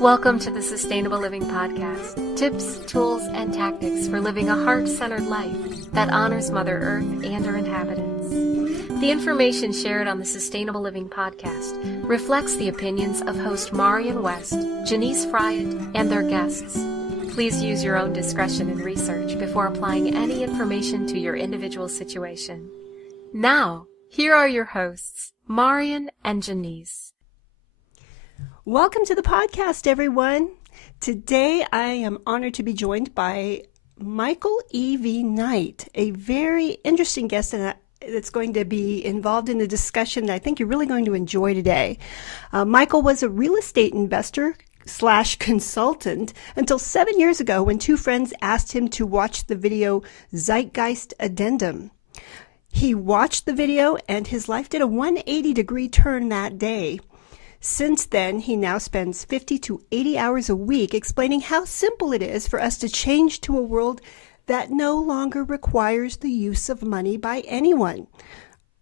Welcome to the Sustainable Living Podcast. Tips, tools, and tactics for living a heart-centered life that honors Mother Earth and her inhabitants. The information shared on the Sustainable Living Podcast reflects the opinions of host Marian West, Janice Fryatt, and their guests. Please use your own discretion in research before applying any information to your individual situation. Now, here are your hosts, Marian and Janice. Welcome to the podcast, everyone. Today, I am honored to be joined by Michael E.V. Knight, a very interesting guest that's going to be involved in a discussion that I think you're really going to enjoy today. Michael was a real estate investor / consultant until 7 years ago when two friends asked him to watch the video Zeitgeist Addendum. He watched the video and his life did a 180-degree turn that day. Since then, he now spends 50 to 80 hours a week explaining how simple it is for us to change to a world that no longer requires the use of money by anyone.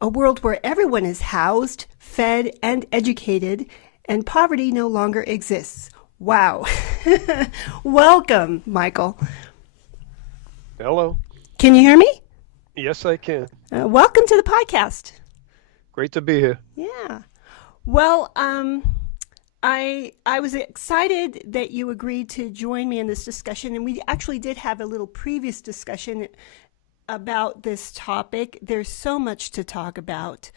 A world where everyone is housed, fed, and educated, and poverty no longer exists. Wow. Welcome, Michael. Hello. Can you hear me? Yes, I can. Welcome to the podcast. Great to be here. Yeah. Well, I was excited that you agreed to join me in this discussion, and we actually did have a little previous discussion about this topic. There's so much to talk about,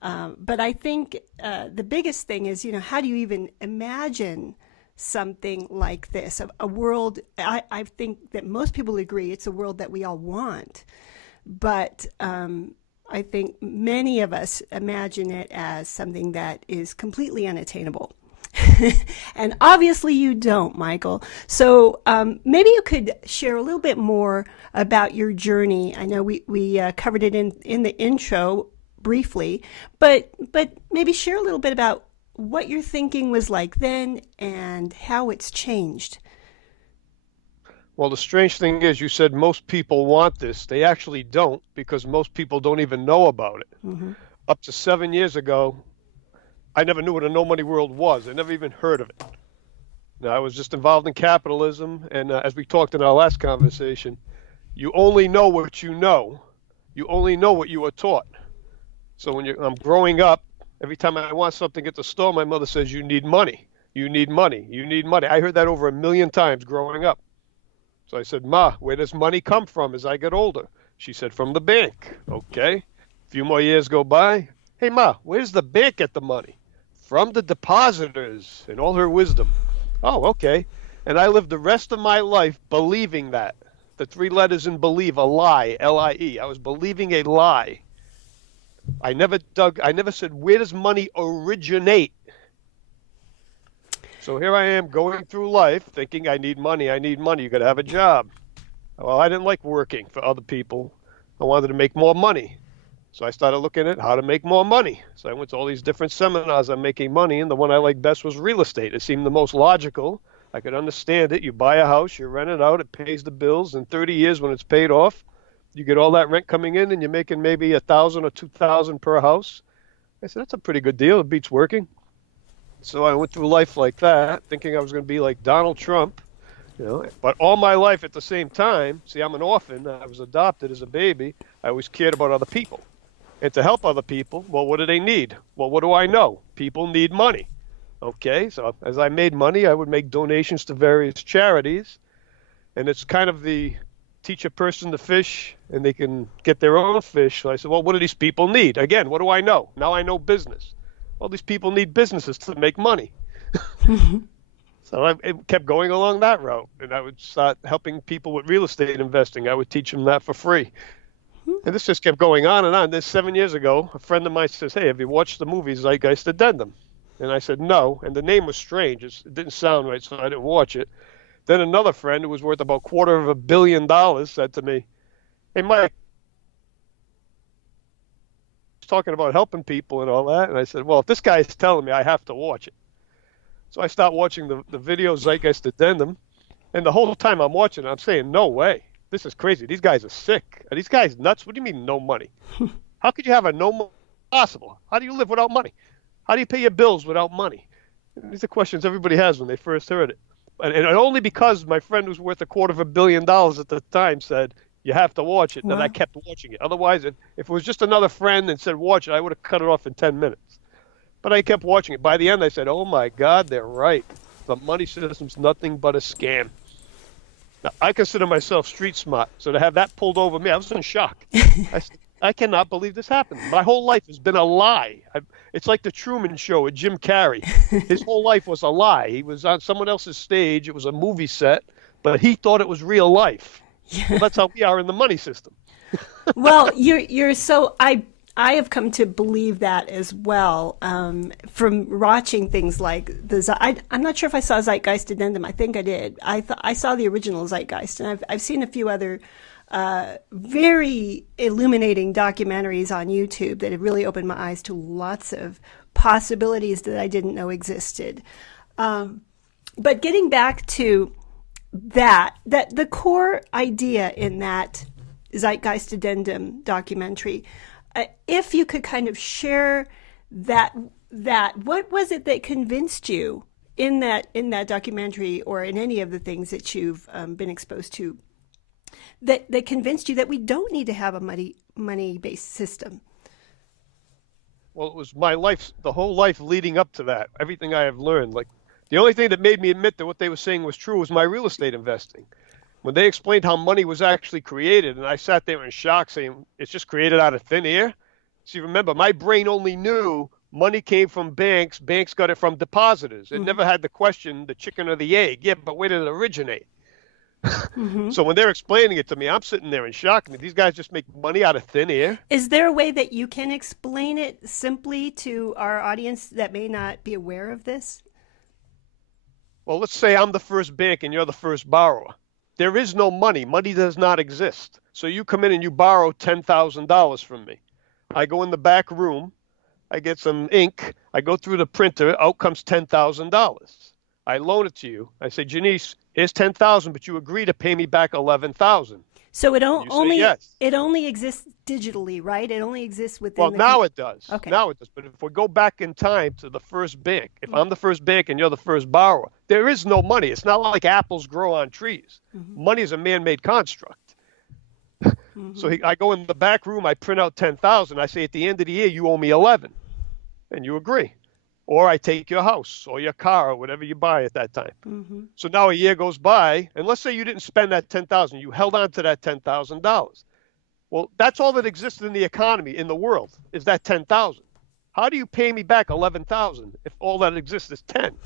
but I think the biggest thing is, how do you even imagine something like this? A world, I think that most people agree it's a world that we all want, but I think many of us imagine it as something that is completely unattainable. And obviously you don't, Michael. So maybe you could share a little bit more about your journey. I know we covered it in the intro briefly, but maybe share a little bit about what your thinking was like then and how it's changed. Well, the strange thing is you said most people want this. They actually don't, because most people don't even know about it. Mm-hmm. Up to 7 years ago, I never knew what a no-money world was. I never even heard of it. Now, I was just involved in capitalism, and as we talked in our last conversation, you only know what you know. You only know what you were taught. So when I'm growing up, every time I want something at the store, my mother says, you need money. You need money. You need money. I heard that over 1 million times growing up. So I said, Ma, where does money come from as I get older? She said, from the bank. Okay. A few more years go by. Hey, Ma, where's the bank get the money? From the depositors, in all her wisdom. Oh, okay. And I lived the rest of my life believing that. The three letters in believe, a lie, L-I-E. I was believing a lie. I never said, where does money originate? So here I am going through life thinking I need money. You got to have a job. Well, I didn't like working for other people. I wanted to make more money. So I started looking at how to make more money. So I went to all these different seminars on making money, and the one I liked best was real estate. It seemed the most logical. I could understand it. You buy a house, you rent it out, it pays the bills. In 30 years when it's paid off, you get all that rent coming in, and you're making maybe $1,000 or $2,000 per house. I said, that's a pretty good deal. It beats working. So I went through life like that, thinking I was going to be like Donald Trump, But all my life at the same time, see, I'm an orphan. I was adopted as a baby. I always cared about other people. And to help other people, well, what do they need? Well, what do I know? People need money. Okay, so as I made money, I would make donations to various charities. And it's kind of the teach a person to fish, and they can get their own fish. So I said, well, what do these people need? Again, what do I know? Now I know business. Well, these people need businesses to make money. So I kept going along that route, and I would start helping people with real estate investing. I would teach them that for free. And this just kept going on and on. Then 7 years ago, a friend of mine says, hey, have you watched the movie Zeitgeist Addendum? And I said, no. And the name was strange. It didn't sound right, so I didn't watch it. Then another friend who was worth about $250 million said to me, hey, Mike, talking about helping people and all that. And I said, well, if this guy is telling me, I have to watch it. So I start watching the video Zeitgeist Addendum, and the whole time I'm watching it, I'm saying, no way. This is crazy. These guys are sick. Are these guys nuts? What do you mean no money? How could you have a no money possible? How do you live without money? How do you pay your bills without money? These are questions everybody has when they first heard it. And only because my friend who's worth $250 million at the time said, you have to watch it, and I kept watching it. Otherwise, if it was just another friend and said, watch it, I would have cut it off in 10 minutes. But I kept watching it. By the end, I said, oh, my God, they're right. The money system's nothing but a scam. Now, I consider myself street smart, so to have that pulled over me, I was in shock. I said, I cannot believe this happened. My whole life has been a lie. It's like the Truman Show with Jim Carrey. His whole life was a lie. He was on someone else's stage. It was a movie set, but he thought it was real life. Well, that's how we are in the money system. Well, you're so I have come to believe that as well from watching things like I'm not sure if I saw Zeitgeist Addendum. I think I did. I saw the original Zeitgeist, and I've seen a few other very illuminating documentaries on YouTube that have really opened my eyes to lots of possibilities that I didn't know existed. But getting back to that the core idea in that Zeitgeist Addendum documentary, if you could kind of share that what was it that convinced you in that documentary or in any of the things that you've been exposed to that convinced you that we don't need to have a money-based system? Well, it was my life, the whole life leading up to that, everything I have learned. Like, the only thing that made me admit that what they were saying was true was my real estate investing. When they explained how money was actually created, and I sat there in shock saying, it's just created out of thin air. See, remember, my brain only knew money came from banks. Banks got it from depositors. It never had the question, the chicken or the egg. Yeah, but where did it originate? So when they're explaining it to me, I'm sitting there in shock. These guys just make money out of thin air. Is there a way that you can explain it simply to our audience that may not be aware of this? Well, let's say I'm the first bank and you're the first borrower. There is no money. Money does not exist. So you come in and you borrow $10,000 from me. I go in the back room. I get some ink. I go through the printer. Out comes $10,000. I loan it to you. I say, Janice, here's $10,000, but you agree to pay me back $11,000. So it only exists digitally, right? It only exists within. Well, now it does. Okay. Now it does. But if we go back in time to the first bank, if I'm the first bank and you're the first borrower, there is no money. It's not like apples grow on trees. Money is a man-made construct. So I go in the back room. I print out 10,000. I say at the end of the year you owe me 11, and you agree. Or I take your house or your car or whatever you buy at that time. So now a year goes by, and let's say you didn't spend that $10,000. You held on to that $10,000. Well, that's all that exists in the economy, in the world, is that $10,000. How do you pay me back $11,000 if all that exists is 10?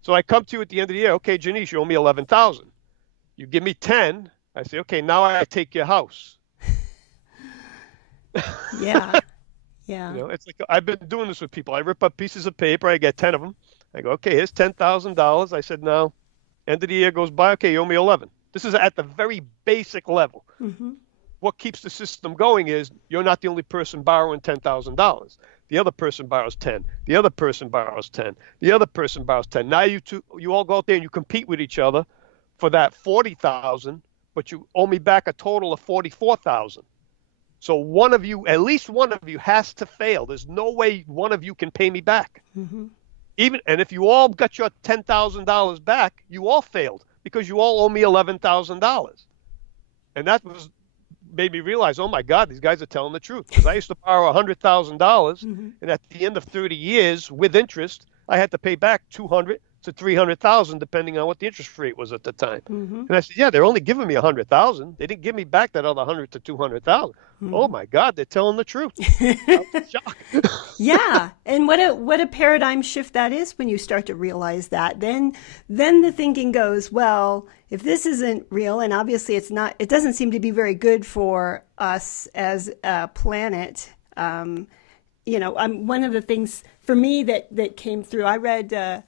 So I come to you at the end of the year. Okay, Janice, you owe me $11,000. You give me 10. I say, okay, now I take your house. Yeah. Yeah. You know, it's like I've been doing this with people. I rip up pieces of paper. I get 10 of them. I go, okay, here's $10,000. I said, now, end of the year goes by. Okay, you owe me 11. This is at the very basic level. What keeps the system going is you're not the only person borrowing $10,000. The other person borrows 10. The other person borrows 10. The other person borrows 10. Now you all go out there and you compete with each other for that 40,000, but you owe me back a total of 44,000. So one of you, at least one of you, has to fail. There's no way one of you can pay me back. And if you all got your $10,000 back, you all failed because you all owe me $11,000. And that made me realize, oh my God, these guys are telling the truth. Because I used to borrow $100,000, and at the end of 30 years, with interest, I had to pay back $200,000 to $300,000, depending on what the interest rate was at the time. And I said, yeah, they're only giving me $100,000. They didn't give me back that other $100,000 to $200,000. Oh my God, they're telling the truth. I was shocked. Yeah, and what a paradigm shift that is when you start to realize that. Then the thinking goes, well, if this isn't real, and obviously it's not, it doesn't seem to be very good for us as a planet. You know, one of the things for me that came through, I read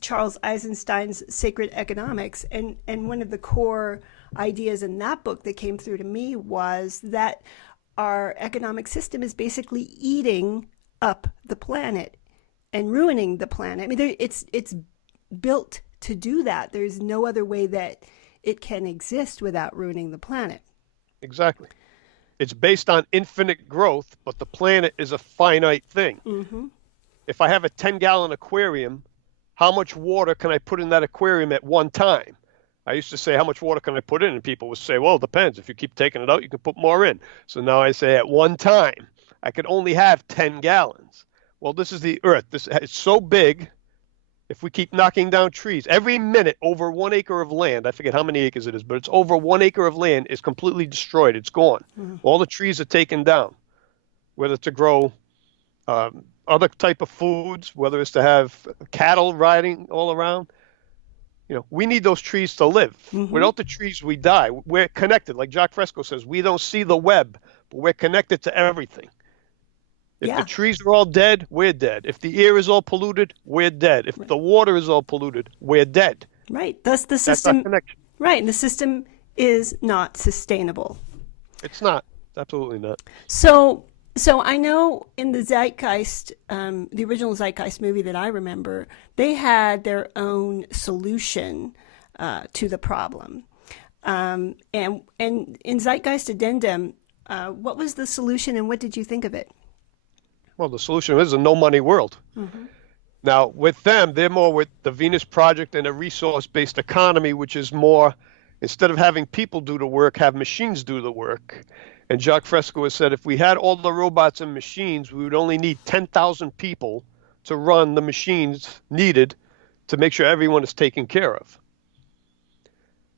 Charles Eisenstein's Sacred Economics, and one of the core ideas in that book that came through to me was that our economic system is basically eating up the planet and ruining the planet. I mean, it's built to do that. There's no other way that it can exist without ruining the planet. Exactly. It's based on infinite growth, but the planet is a finite thing. If I have a 10-gallon aquarium, how much water can I put in that aquarium at one time? I used to say, how much water can I put in? And people would say, well, it depends. If you keep taking it out, you can put more in. So now I say at one time, I could only have 10 gallons. Well, this is the Earth. It's so big. If we keep knocking down trees, every minute over 1 acre of land, I forget how many acres it is, but it's over 1 acre of land is completely destroyed. It's gone. All the trees are taken down, whether to grow other type of foods, whether it's to have cattle riding all around. We need those trees to live. Without the trees, we die. We're connected. Like Jacques Fresco says, we don't see the web, but we're connected to everything. If the trees are all dead, we're dead. If the air is all polluted, we're dead. If the water is all polluted, we're dead. Right. Thus the system. That's our connection. Right. And the system is not sustainable. It's not. It's absolutely not. So I know in the Zeitgeist, the original Zeitgeist movie that I remember, they had their own solution to the problem. And in Zeitgeist Addendum, what was the solution and what did you think of it? Well, the solution is a no-money world. Now, with them, they're more with the Venus Project and a resource-based economy, which is more, instead of having people do the work, have machines do the work. And Jacques Fresco has said if we had all the robots and machines, we would only need 10,000 people to run the machines needed to make sure everyone is taken care of.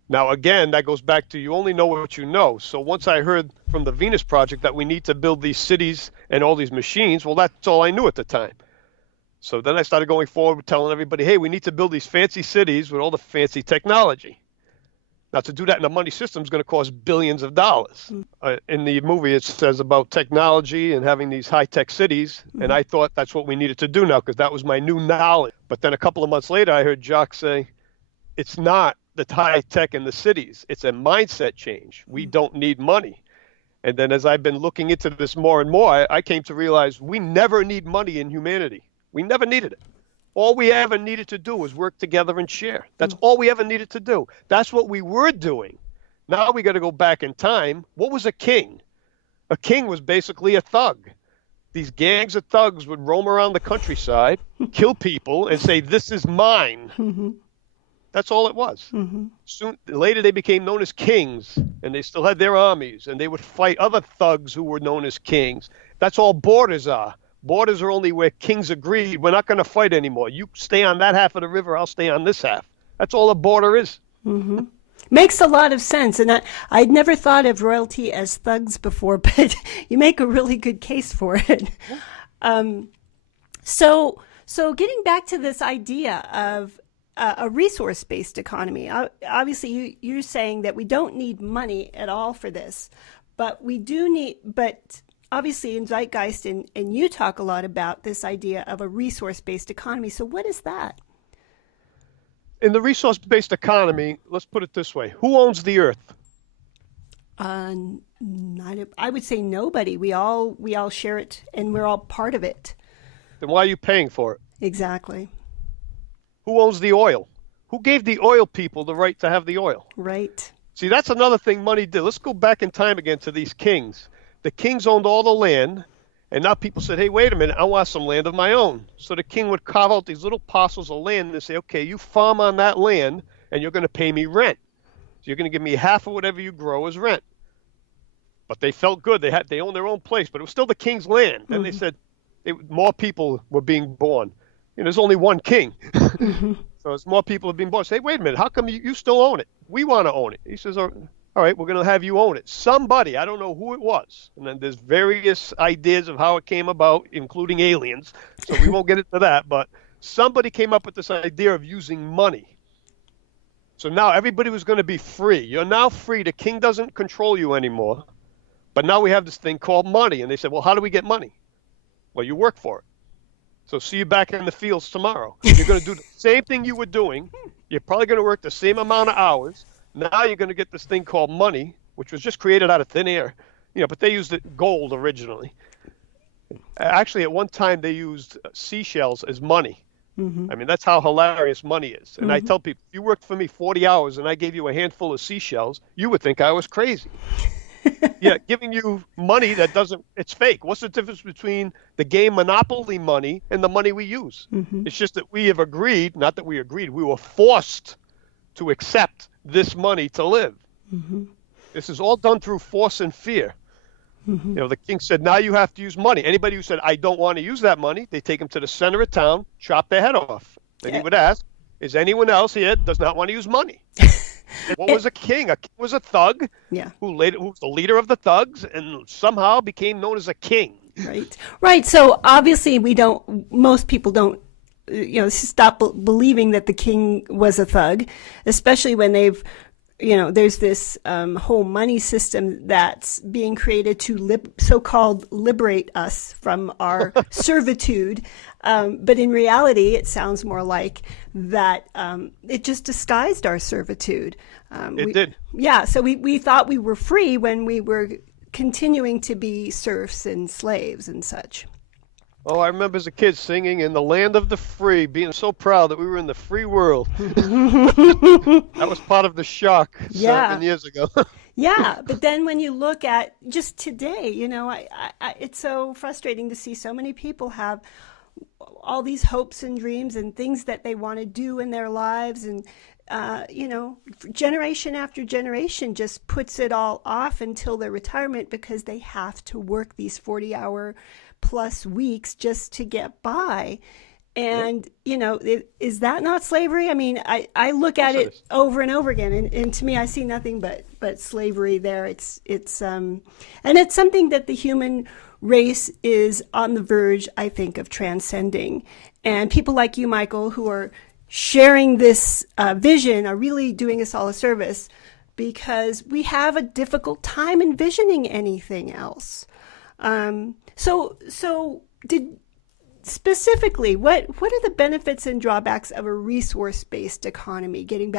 Now, again, that goes back to you only know what you know. So once I heard from the Venus Project that we need to build these cities and all these machines, well, that's all I knew at the time. So then I started going forward telling everybody, hey, we need to build these fancy cities with all the fancy technology. Now, to do that in a money system is going to cost billions of dollars. In the movie, it says about technology and having these high-tech cities, and I thought that's what we needed to do now because that was my new knowledge. But then a couple of months later, I heard Jacques say, it's not the high-tech in the cities. It's a mindset change. We don't need money. And then as I've been looking into this more and more, I came to realize we never need money in humanity. We never needed it. All we ever needed to do was work together and share. That's all we ever needed to do. That's what we were doing. Now we got to go back in time. What was a king? A king was basically a thug. These gangs of thugs would roam around the countryside, kill people, and say, this is mine. That's all it was. Soon later, they became known as kings, and they still had their armies, and they would fight other thugs who were known as kings. That's all borders are. Borders are only where kings agreed, we're not going to fight anymore. You stay on that half of the river, I'll stay on this half. That's all a border is. Makes a lot of sense. And I'd never thought of royalty as thugs before, but you make a really good case for it. So getting back to this idea of a resource-based economy, obviously you're saying that we don't need money at all for this, but we do need, but obviously in Zeitgeist and you talk a lot about this idea of a resource-based economy. So what is that? In the resource-based economy, let's put it this way. Who owns the earth? I would say nobody. We all share it and we're all part of it. Then why are you paying for it? Exactly. Who owns the oil? Who gave the oil people the right to have the oil? Right. See, that's another thing money did. Let's go back in time again to these kings. The kings owned all the land, and now people said, hey, wait a minute, I want some land of my own. So the king would carve out these little parcels of land and say, okay, you farm on that land, and you're going to pay me rent. So you're going to give me half of whatever you grow as rent. But they felt good. They owned their own place, but it was still the king's land. Then they said more people were being born. There's only one king. So as more people have been born, say, wait a minute, how come you still own it? We want to own it. He says, all right, we're going to have you own it. Somebody, I don't know who it was. And then there's various ideas of how it came about, including aliens. So we won't get into that. But somebody came up with this idea of using money. So now everybody was going to be free. You're now free. The king doesn't control you anymore. But now we have this thing called money. And they said, well, how do we get money? Well, you work for it. So see you back in the fields tomorrow. You're going to do the same thing you were doing. You're probably going to work the same amount of hours. Now you're going to get this thing called money, which was just created out of thin air. But they used gold originally. Actually, at one time, they used seashells as money. I mean, that's how hilarious money is. And I tell people, if you worked for me 40 hours and I gave you a handful of seashells, you would think I was crazy. Yeah, giving you money that doesn't, it's fake. What's the difference between the game Monopoly money and the money we use? It's just that we have agreed, not that we agreed, we were forced to accept this money to live. This is all done through force and fear. The king said, now you have to use money. Anybody who said, I don't want to use that money, they take him to the center of town, chop their head off. Then he would ask, is anyone else here does not want to use money? What was a king? A king was a thug who was the leader of the thugs and somehow became known as a king. Right. So obviously most people don't, stop believing that the king was a thug, especially when they've, there's this whole money system that's being created to so-called liberate us from our servitude. But in reality, it sounds more like that it just disguised our servitude. It did. Yeah, so we thought we were free when we were continuing to be serfs and slaves and such. Oh, I remember as a kid singing "In the Land of the Free," being so proud that we were in the free world. That was part of the shock 7 years ago. Yeah, but then when you look at just today, it's so frustrating to see so many people have all these hopes and dreams and things that they want to do in their lives, and generation after generation just puts it all off until their retirement because they have to work these 40-hour plus weeks just to get by. And, is that not slavery? I mean, I look at it over and over again, and to me, I see nothing but slavery there. It's and it's something that the human race is on the verge, I think, of transcending. And people like you, Michael, who are sharing this vision are really doing us all a service, because we have a difficult time envisioning anything else. So specifically, what are the benefits and drawbacks of a resource-based economy? Getting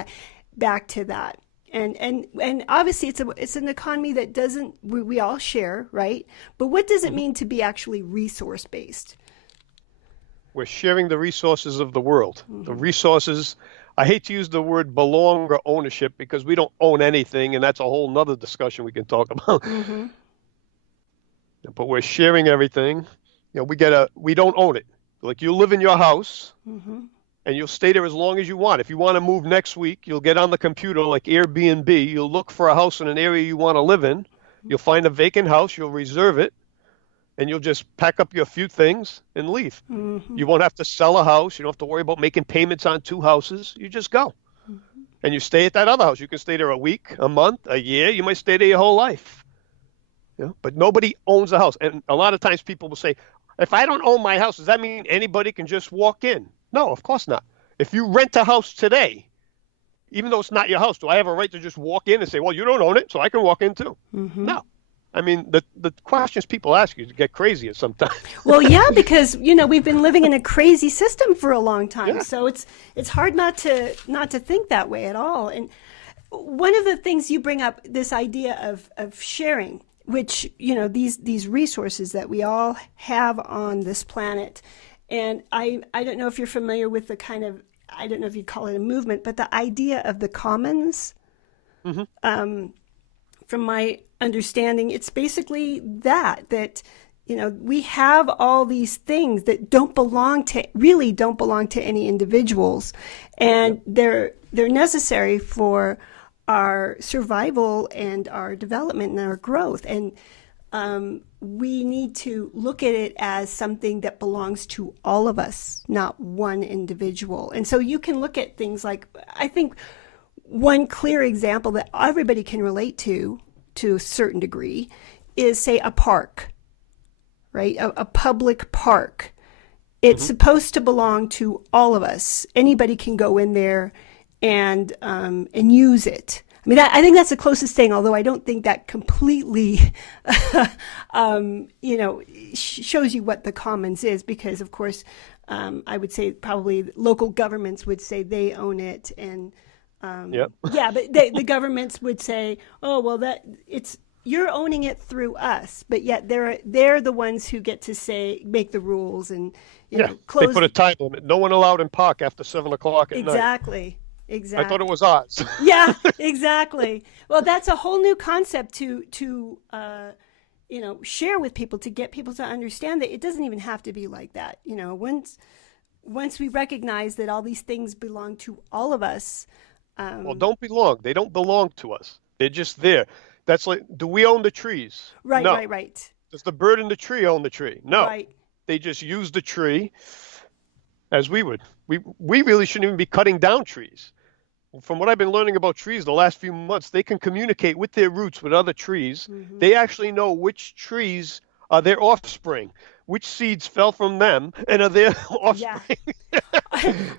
back to that, and obviously it's an economy that we all share, right? But what does it mean to be actually resource-based? We're sharing the resources of the world. The resources, I hate to use the word belong or ownership, because we don't own anything, and that's a whole nother discussion we can talk about. But we're sharing everything. We don't own it. Like, you live in your house, and you'll stay there as long as you want. If you want to move next week, you'll get on the computer like Airbnb. You'll look for a house in an area you want to live in. You'll find a vacant house. You'll reserve it. And you'll just pack up your few things and leave. You won't have to sell a house. You don't have to worry about making payments on 2 houses. You just go. And you stay at that other house. You can stay there a week, a month, a year. You might stay there your whole life. But nobody owns a house. And a lot of times people will say, if I don't own my house, does that mean anybody can just walk in? No, of course not. If you rent a house today, even though it's not your house, do I have a right to just walk in and say, well, you don't own it, so I can walk in too? No. I mean, the questions people ask you get crazy sometimes. Well, yeah, because we've been living in a crazy system for a long time, so it's hard not to think that way at all. And one of the things you bring up, this idea of sharing, which these resources that we all have on this planet, and I don't know if you're familiar with the kind of, I don't know if you'd call it a movement, but the idea of the commons. From my understanding, it's basically that we have all these things that don't belong to any individuals, and they're necessary for our survival and our development and our growth. And we need to look at it as something that belongs to all of us, not one individual. And so you can look at things like, I think one clear example that everybody can relate to a certain degree is, say, a park, right? A public park. It's supposed to belong to all of us. Anybody can go in there and use it. I mean, I think that's the closest thing, although I don't think that completely, shows you what the commons is, because, of course, I would say probably local governments would say they own it, and but the governments would say, oh, well, you're owning it through us, but yet they're the ones who get to make the rules and close. They put a time limit. No one allowed in park after 7 o'clock at night. exactly. I thought it was ours. Yeah, exactly. Well, that's a whole new concept to share with people, to get people to understand that it doesn't even have to be like that. Once we recognize that all these things belong to all of us. Well, don't belong. They don't belong to us. They're just there. That's like, do we own the trees? Right, No. right. Does the bird in the tree own the tree? No. Right. They just use the tree as we would. We really shouldn't even be cutting down trees. From what I've been learning about trees the last few months, they can communicate with their roots with other trees. Mm-hmm. They actually know which trees are their offspring, which seeds fell from them and are their offspring. Yeah.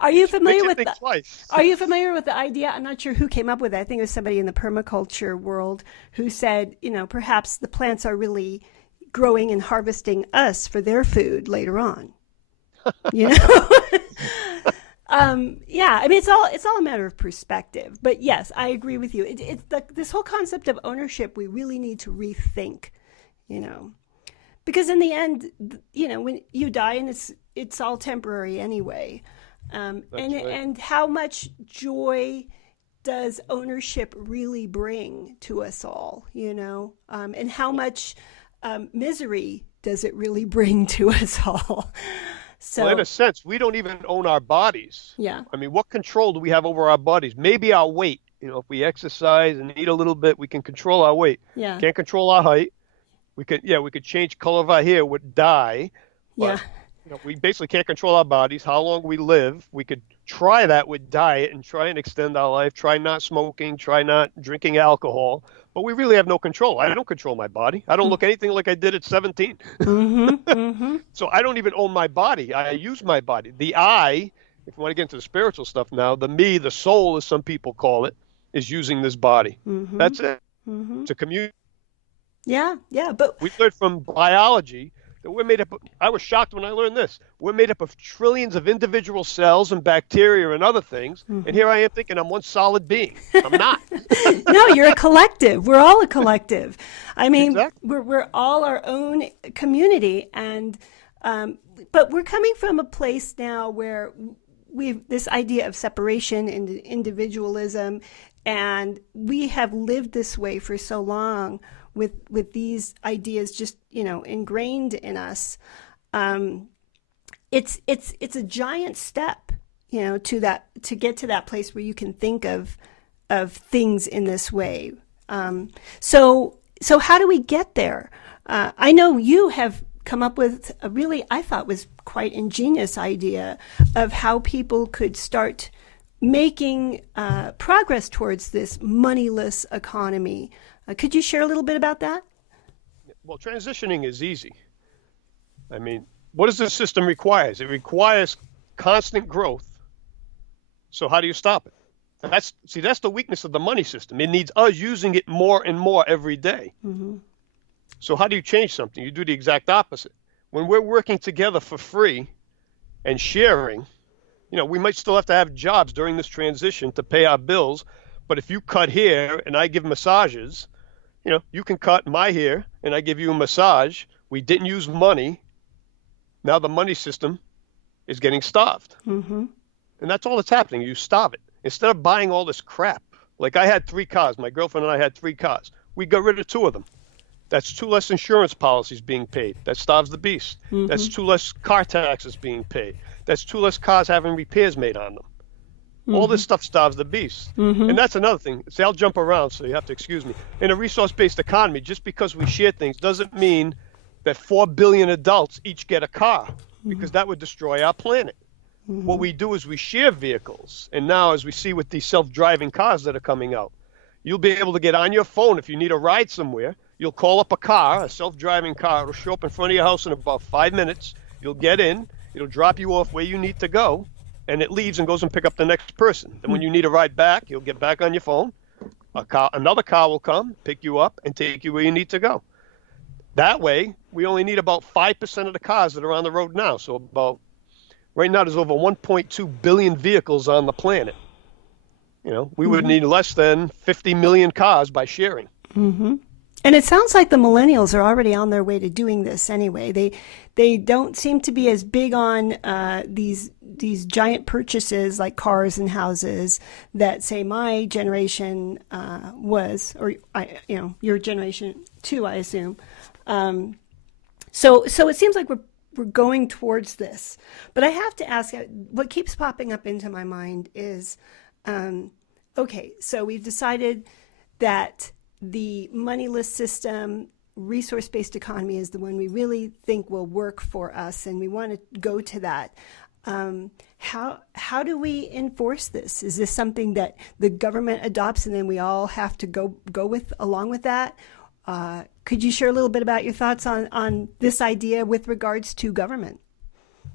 Are you familiar with Are you familiar with the idea? I'm not sure who came up with it. I think it was somebody in the permaculture world who said, perhaps the plants are really growing and harvesting us for their food later on. Yeah, I mean, it's all a matter of perspective. But yes, I agree with you. It's this whole concept of ownership we really need to rethink, because in the end, when you die, and it's all temporary anyway. And how much joy does ownership really bring to us all, and how much misery does it really bring to us all? So, well, in a sense, we don't even own our bodies. Yeah. I mean, what control do we have over our bodies? Maybe our weight. If we exercise and eat a little bit, we can control our weight. Yeah. Can't control our height. We could change color of our hair with dye. But, we basically can't control our bodies, how long we live. We could try that with diet and try and extend our life, try not smoking, try not drinking alcohol. But we really have no control. I don't control my body. I don't look anything like I did at 17. So I don't even own my body. I use my body. The I, if you want to get into the spiritual stuff now, the me, the soul, as some people call it, is using this body. That's it. To communicate. Yeah, but we learned from biology that we're made up of, I was shocked when I learned this. We're made up of trillions of individual cells and bacteria and other things. And here I am thinking I'm one solid being. I'm not. No, you're a collective. We're all a collective. I mean, exactly. we're all our own community. And but we're coming from a place now where we've this idea of separation and individualism. And we have lived this way for so long with these ideas just ingrained in us. It's a giant step to get to that place where you can think of things in this way. So how do we get there? I know you have come up with a really, I thought, was quite ingenious idea of how people could start making progress towards this moneyless economy. Could you share a little bit about that? Well, transitioning is easy. I mean, what does this system require? It requires constant growth. So how do you stop it? That's the weakness of the money system. It needs us using it more and more every day. So how do you change something? You do the exact opposite. When we're working together for free and sharing, we might still have to have jobs during this transition to pay our bills. But if you cut hair and I give massages, you can cut my hair and I give you a massage. We didn't use money. Now the money system is getting starved. And that's all that's happening. You starve it. Instead of buying all this crap. Like I had 3 cars. My girlfriend and I had 3 cars. We got rid of 2 of them. That's 2 less insurance policies being paid. That starves the beast. That's 2 less car taxes being paid. That's 2 less cars having repairs made on them. All this stuff starves the beast. And that's another thing. See, I'll jump around, so you have to excuse me. In a resource-based economy, just because we share things doesn't mean that 4 billion adults each get a car, because that would destroy our planet. What we do is we share vehicles. And now, as we see with these self-driving cars that are coming out, you'll be able to get on your phone if you need a ride somewhere. You'll call up a car, a self-driving car. It'll show up in front of your house in about 5 minutes. You'll get in. It'll drop you off where you need to go. And it leaves and goes and pick up the next person. Then when you need a ride back, you'll get back on your phone. Another car will come, pick you up, and take you where you need to go. That way, we only need about 5% of the cars that are on the road now. So right now there's over 1.2 billion vehicles on the planet. We would need less than 50 million cars by sharing. And it sounds like the millennials are already on their way to doing this anyway. They don't seem to be as big on these giant purchases like cars and houses that, say, my generation was, or your generation too, I assume. So it seems like we're going towards this. But I have to ask, what keeps popping up into my mind is, okay, so we've decided that the moneyless system, resource-based economy is the one we really think will work for us, and we want to go to that. How do we enforce this? Is this something that the government adopts and then we all have to go along with that? Could you share a little bit about your thoughts on this idea with regards to government?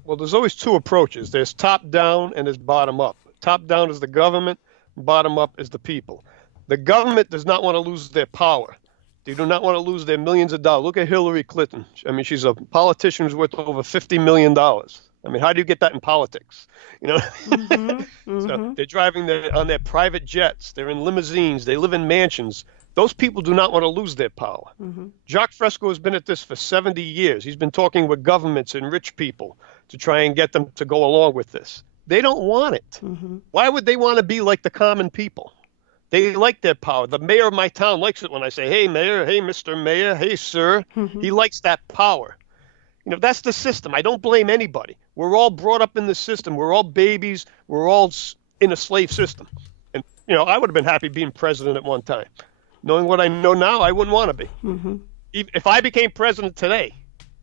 Well, there's always two approaches. There's top-down and there's bottom-up. Top-down is the government, bottom-up is the people. The government does not want to lose their power. They do not want to lose their millions of dollars. Look at Hillary Clinton. I mean, she's a politician who's worth over $50 million. I mean, how do you get that in politics? So they're driving on their private jets. They're in limousines. They live in mansions. Those people do not want to lose their power. Jacques Fresco has been at this for 70 years. He's been talking with governments and rich people to try and get them to go along with this. They don't want it. Why would they want to be like the common people? They like their power. The mayor of my town likes it when I say, hey, mayor, hey, Mr. Mayor, hey, sir. He likes that power. That's the system. I don't blame anybody. We're all brought up in the system. We're all babies. We're all in a slave system. And, I would have been happy being president at one time. Knowing what I know now, I wouldn't want to be. If I became president today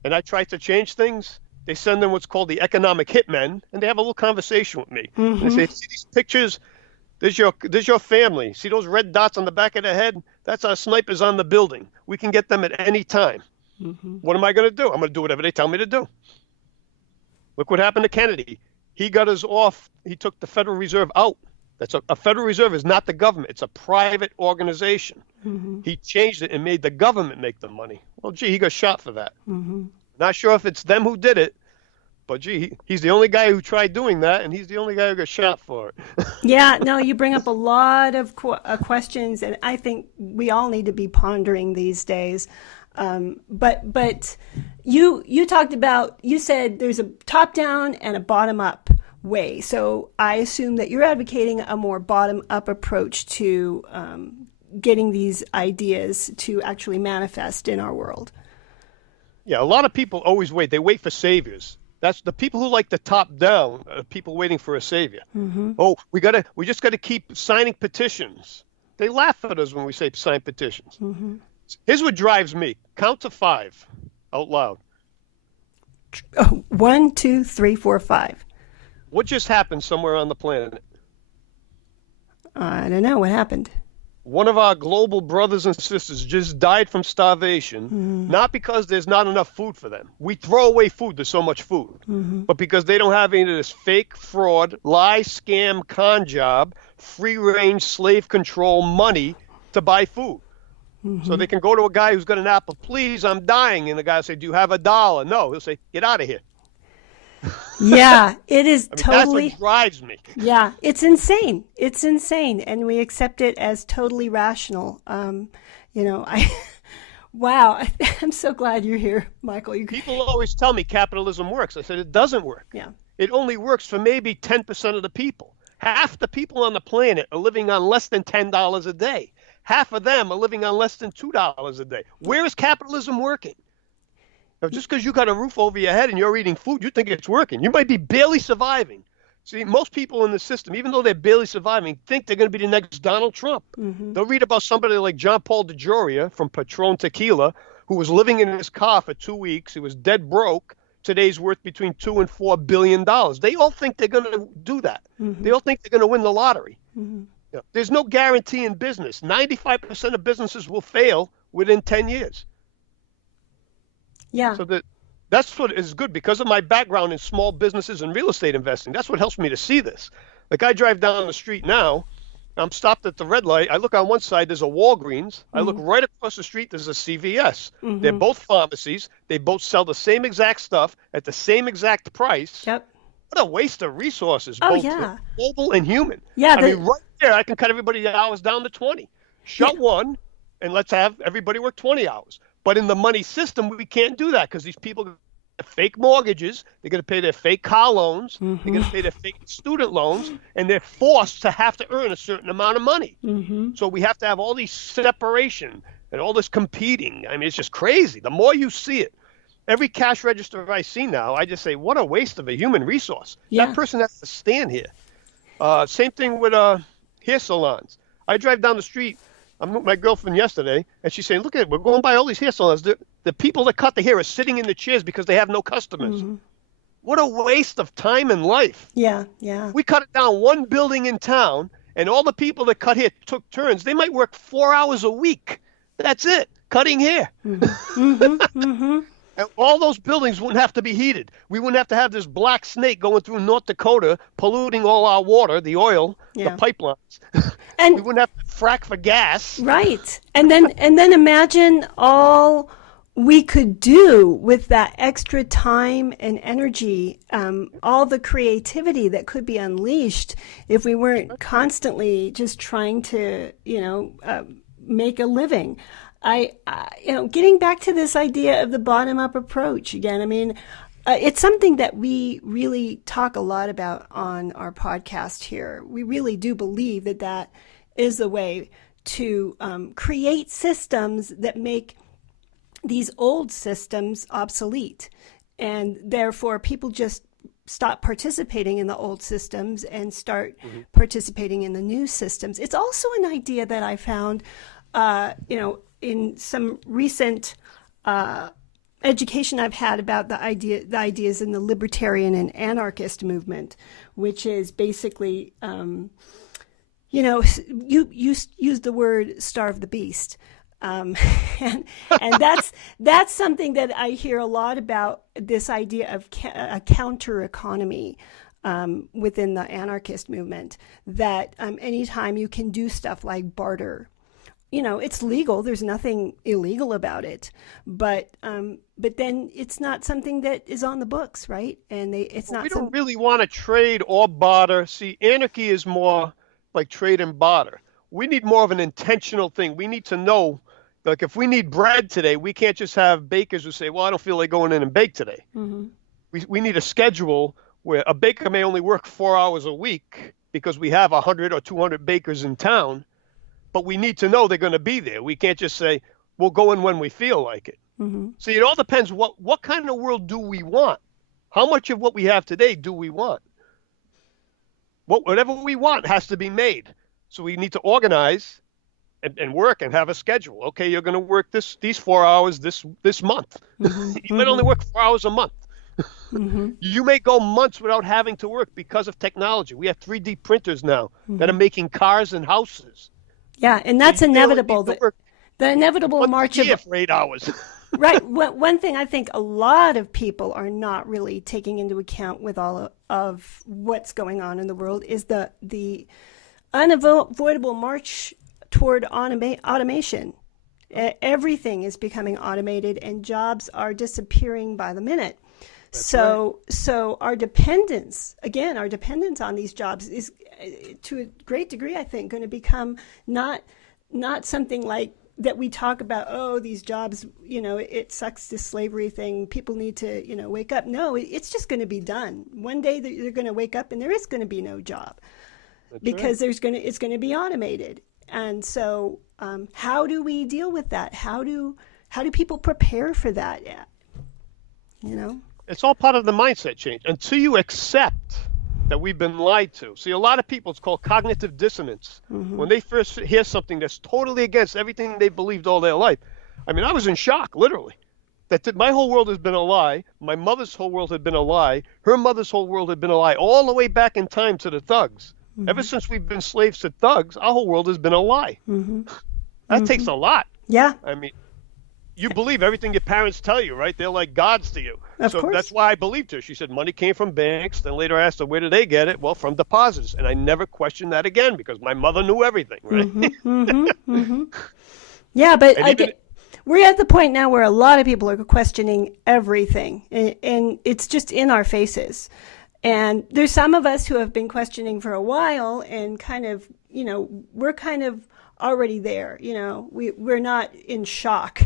and I tried to change things, they send in what's called the economic hitmen, and they have a little conversation with me. And they say, see these pictures? There's your family. See those red dots on the back of their head? That's our snipers on the building. We can get them at any time. What am I going to do? I'm going to do whatever they tell me to do. Look what happened to Kennedy. He got us off. He took the Federal Reserve out. A Federal Reserve is not the government. It's a private organization. He changed it and made the government make the money. Well, gee, he got shot for that. Not sure if it's them who did it, but gee, he's the only guy who tried doing that, and he's the only guy who got shot for it. Yeah, no, you bring up a lot of questions, and I think we all need to be pondering these days. But you talked about, you said there's a top-down and a bottom-up way. So I assume that you're advocating a more bottom-up approach to getting these ideas to actually manifest in our world. Yeah, a lot of people always wait. They wait for saviors. That's the people who like the top down, people waiting for a savior. Oh, we just gotta keep signing petitions. They laugh at us when we say sign petitions. Here's what drives me. Count to 5 out loud. 1, 2, 3, 4, 5. What just happened somewhere on the planet? I don't know. What happened? One of our global brothers and sisters just died from starvation, not because there's not enough food for them. We throw away food, there's so much food, but because they don't have any of this fake, fraud, lie, scam, con job, free-range slave control money to buy food. So they can go to a guy who's got an apple, please, I'm dying, and the guy will say, do you have $1? No, he'll say, get out of here. Yeah, it is totally. That's what drives me. Yeah, it's insane. It's insane, and we accept it as totally rational. Wow, I'm so glad you're here, Michael. People always tell me capitalism works. I said it doesn't work. Yeah, it only works for maybe 10% of the people. Half the people on the planet are living on less than $10 a day. Half of them are living on less than $2 a day. Where is capitalism working? Now, just because you got a roof over your head and you're eating food, you think it's working. You might be barely surviving. See, most people in the system, even though they're barely surviving, think they're going to be the next Donald Trump. They'll read about somebody like John Paul DeJoria from Patron Tequila, who was living in his car for 2 weeks. He was dead broke. Today's worth between $2 and $4 billion. They all think they're going to do that. They all think they're going to win the lottery. There's no guarantee in business. 95% of businesses will fail within 10 years. Yeah. So that's what is good because of my background in small businesses and real estate investing. That's what helps me to see this. Like I drive down the street now, I'm stopped at the red light. I look on one side, there's a Walgreens. I look right across the street, there's a CVS. They're both pharmacies. They both sell the same exact stuff at the same exact price. Yep. What a waste of resources, Oh, both yeah. global and human. Yeah, I mean, right there, I can cut everybody hours down to 20. Shut one, and let's have everybody work 20 hours. But in the money system, we can't do that because these people have fake mortgages. They're going to pay their fake car loans. They're going to pay their fake student loans, and they're forced to have to earn a certain amount of money. So we have to have all these separation and all this competing. I mean, it's just crazy. The more you see it, every cash register I see now, I just say, what a waste of a human resource. Yeah. That person has to stand here. Same thing with hair salons. I drive down the street. I'm with my girlfriend yesterday, and she's saying, look at it. We're going by all these hair salons. The people that cut the hair are sitting in the chairs because they have no customers. What a waste of time and life. Yeah. We cut it down one building in town, and all the people that cut hair took turns. They might work 4 hours a week. That's it, cutting hair. And all those buildings wouldn't have to be heated. We wouldn't have to have this black snake going through North Dakota, polluting all our water, the oil, the pipelines. And we wouldn't have to frack for gas. Right. And then imagine all we could do with that extra time and energy, all the creativity that could be unleashed if we weren't constantly just trying to, make a living. Getting back to this idea of the bottom-up approach again, I mean, it's something that we really talk a lot about on our podcast here. We really do believe that is the way to create systems that make these old systems obsolete. And therefore, people just stop participating in the old systems and start participating in the new systems. It's also an idea that I found, in some recent education I've had about the ideas in the libertarian and anarchist movement, which is basically, you use the word "starve the beast," and that's something that I hear a lot about. This idea of a counter economy within the anarchist movement. That anytime you can do stuff like barter. It's legal. There's nothing illegal about it, but then it's not something that is on the books, right? And it's not. We don't really want to trade or barter. See, anarchy is more like trade and barter. We need more of an intentional thing. We need to know, like, if we need bread today, we can't just have bakers who say, "Well, I don't feel like going in and bake today." We need a schedule where a baker may only work 4 hours a week because we have 100 or 200 bakers in town. But we need to know they're going to be there. We can't just say, we'll go in when we feel like it. See, it all depends what kind of world do we want? How much of what we have today do we want? Whatever we want has to be made. So we need to organize and work and have a schedule. Okay, you're going to work these 4 hours this month. You might only work 4 hours a month. You may go months without having to work because of technology. We have 3D printers now that are making cars and houses. Yeah, and that's inevitable. The inevitable march of for 8 hours. Right. One thing I think a lot of people are not really taking into account with all of what's going on in the world is the unavoidable march toward automation. Everything is becoming automated, and jobs are disappearing by the minute. So our dependence on these jobs is, to a great degree, I think, going to become not something like that we talk about, oh, these jobs, it sucks, this slavery thing, people need to, wake up. No, it's just going to be done. One day they're going to wake up and there is going to be no job. That's because right. It's going to be automated. And so how do we deal with that? How do people prepare for that? It's all part of the mindset change until you accept that we've been lied to. See, a lot of people, it's called cognitive dissonance. When they first hear something that's totally against everything they believed all their life. I mean, I was in shock, literally. That my whole world has been a lie. My mother's whole world had been a lie. Her mother's whole world had been a lie, all the way back in time to the thugs. Ever since we've been slaves to thugs, our whole world has been a lie. That takes a lot. Yeah. I mean, you believe everything your parents tell you, right? They're like gods to you. Of course. That's why I believed her. She said money came from banks. Then later I asked her, where did they get it? Well, from deposits. And I never questioned that again because my mother knew everything, right? Yeah, but we're at the point now where a lot of people are questioning everything. And it's just in our faces. And there's some of us who have been questioning for a while and kind of, we're kind of already there. We're not in shock.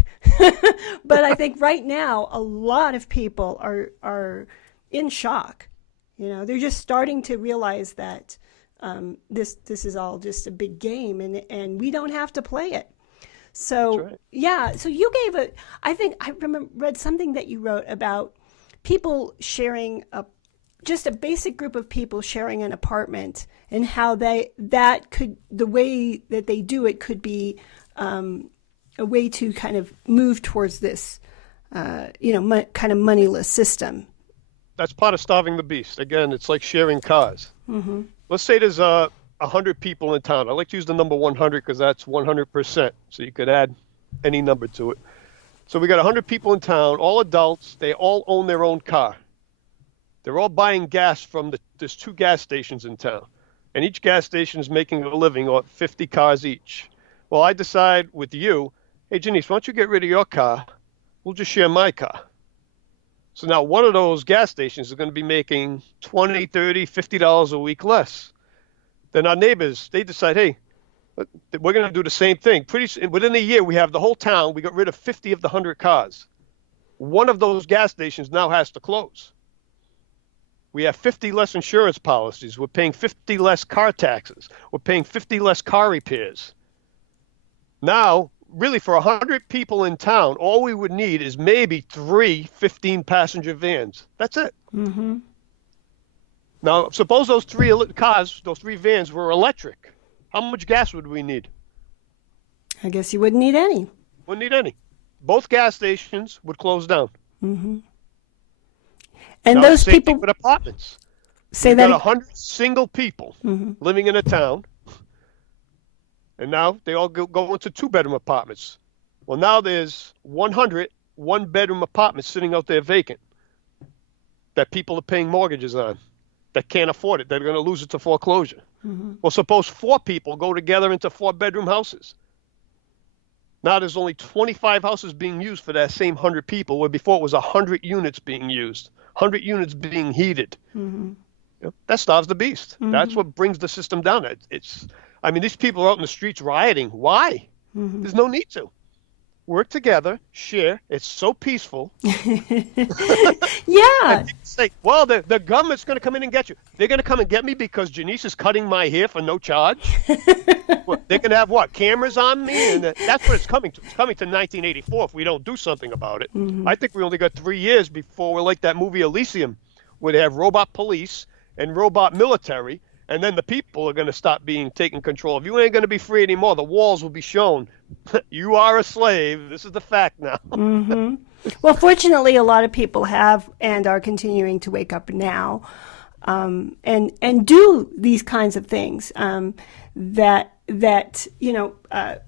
But I think right now a lot of people are in shock. They're just starting to realize that this is all just a big game, and we don't have to play it. So right. Yeah, so you gave I think I read something that you wrote about people sharing just a basic group of people sharing an apartment, and how the way that they do it could be a way to kind of move towards this, kind of moneyless system. That's part of starving the beast. Again, it's like sharing cars. Mm-hmm. Let's say there's 100 people in town. I like to use the number 100 because that's 100%. So you could add any number to it. So we got 100 people in town, all adults. They all own their own car. They're all buying gas from there's 2 gas stations in town. And each gas station is making a living on 50 cars each. Well, I decide with you, hey, Janice, why don't you get rid of your car? We'll just share my car. So now one of those gas stations is going to be making $20, $30, $50 a week less. Then our neighbors, they decide, hey, we're going to do the same thing. Within a year, we have the whole town. We got rid of 50 of the 100 cars. One of those gas stations now has to close. We have 50 less insurance policies. We're paying 50 less car taxes. We're paying 50 less car repairs. Now, really, for 100 people in town, all we would need is maybe 3 15-passenger vans. That's it. Mm-hmm. Now, suppose those 3 cars, those 3 vans were electric. How much gas would we need? I guess you wouldn't need any. Wouldn't need any. Both gas stations would close down. Mm-hmm. And now, those same people thing with apartments. say You've that got 100 single people living in a town, and now they all go into 2-bedroom apartments. Well, now there's 100 1-bedroom apartments sitting out there vacant that people are paying mortgages on, that can't afford it. They're going to lose it to foreclosure. Mm-hmm. Well, suppose 4 people go together into 4-bedroom houses. Now there's only 25 houses being used for that same 100 people, where before it was 100 units being used, 100 units being heated. Mm-hmm. That starves the beast. Mm-hmm. That's what brings the system down. These people are out in the streets rioting. Why? Mm-hmm. There's no need to. Work together, share. It's so peaceful. Yeah. Say, well, the government's going to come in and get you. They're going to come and get me because Janice is cutting my hair for no charge. Well, they're going to have what? Cameras on me? And that's what it's coming to. It's coming to 1984 if we don't do something about it. Mm-hmm. I think we only got 3 years before we're like that movie Elysium, where they have robot police and robot military, and then the people are going to stop being taken control of. You ain't going to be free anymore. The walls will be shown. You are a slave. This is the fact now. Mm-hmm. Well, fortunately, a lot of people have and are continuing to wake up now, and do these kinds of things.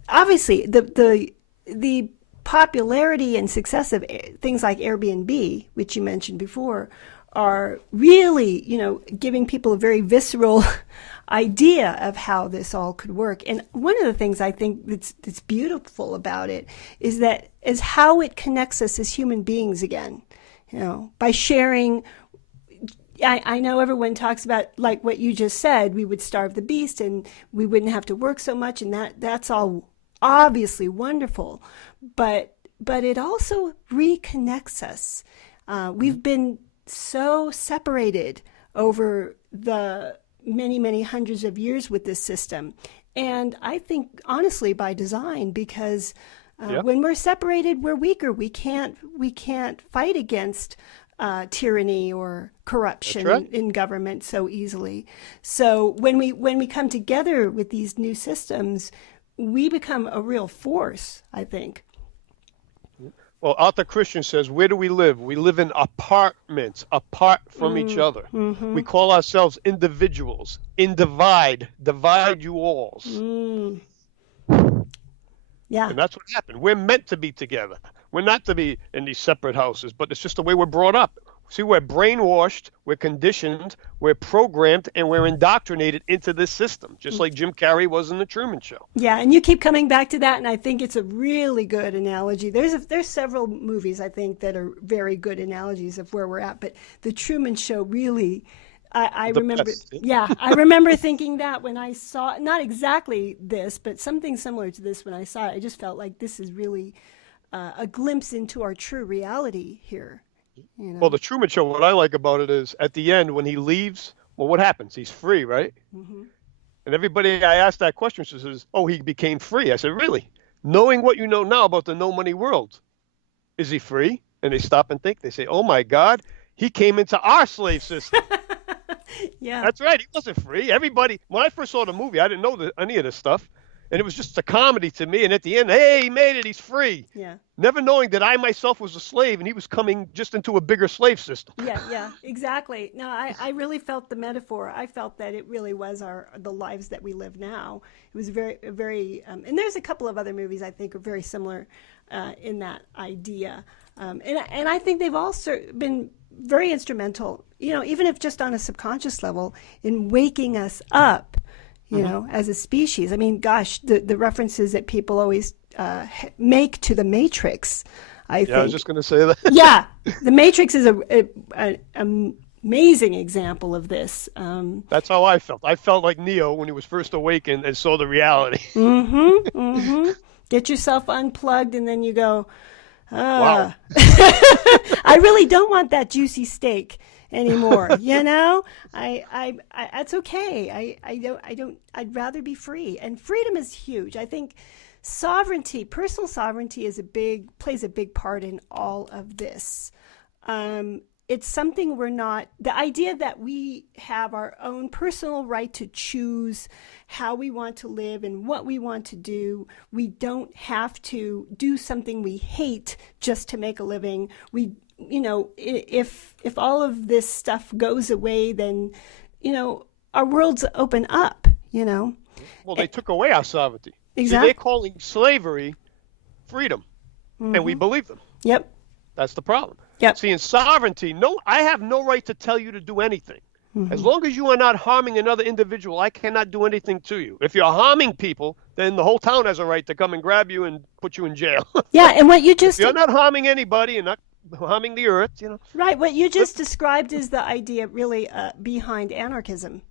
Obviously, the popularity and success of things like Airbnb, which you mentioned before, are really, giving people a very visceral idea of how this all could work. And one of the things I think that's beautiful about it is how it connects us as human beings again, by sharing. I know everyone talks about, like what you just said, we would starve the beast and we wouldn't have to work so much, and that's all obviously wonderful, but it also reconnects us. We've been so separated over the many, many hundreds of years with this system. And I think, honestly, by design, because when we're separated, we're weaker. We can't fight against tyranny or corruption in government so easily. So when we come together with these new systems, we become a real force, I think. Well, Arthur Christian says, where do we live? We live in apartments, apart from each other. Mm-hmm. We call ourselves individuals. Divide you alls. Mm. Yeah. And that's what happened. We're meant to be together. We're not to be in these separate houses, but it's just the way we're brought up. See, we're brainwashed, we're conditioned, we're programmed, and we're indoctrinated into this system, just like Jim Carrey was in The Truman Show. Yeah, and you keep coming back to that, and I think it's a really good analogy. There's several movies, I think, that are very good analogies of where we're at, but The Truman Show really I The remember, best. yeah, I remember thinking that when I saw, not exactly this, but something similar to this when I saw it. I just felt like this is really a glimpse into our true reality here. You know? Well, the Truman Show, what I like about it is at the end when he leaves, well, what happens? He's free, right? Mm-hmm. And everybody I asked that question says, oh, he became free. I said, really? Knowing what you know now about the no money world, is he free? And they stop and think. They say, oh, my God, he came into our slave system. Yeah. That's right. He wasn't free. Everybody, when I first saw the movie, I didn't know any of this stuff. And it was just a comedy to me. And at the end, hey, he made it. He's free. Yeah. Never knowing that I myself was a slave and he was coming just into a bigger slave system. Yeah, exactly. No, I really felt the metaphor. I felt that it really was the lives that we live now. It was very, and there's a couple of other movies I think are very similar in that idea. And I think they've also been very instrumental, even if just on a subconscious level, in waking us up, you know, as a species. I mean, gosh, the references that people always make to the Matrix, I think. I was just going to say that. Yeah, the Matrix is an amazing example of this. That's how I felt. I felt like Neo when he was first awakened and saw the reality. Get yourself unplugged and then you go, Wow. I really don't want that juicy steak anymore. That's okay. I'd rather be free. And freedom is huge. I think sovereignty, personal sovereignty plays a big part in all of this. It's something the idea that we have our own personal right to choose how we want to live and what we want to do. We don't have to do something we hate just to make a living. If all of this stuff goes away, then, our worlds open up, Well, they took away our sovereignty. Exactly. See, they're calling slavery freedom, and we believe them. Yep. That's the problem. Yep. See, in sovereignty, I have no right to tell you to do anything. As long as you are not harming another individual, I cannot do anything to you. If you're harming people, then the whole town has a right to come and grab you and put you in jail. Yeah, and what you just... If you're not harming anybody and not harming the earth, Right, what you just described is the idea really behind anarchism.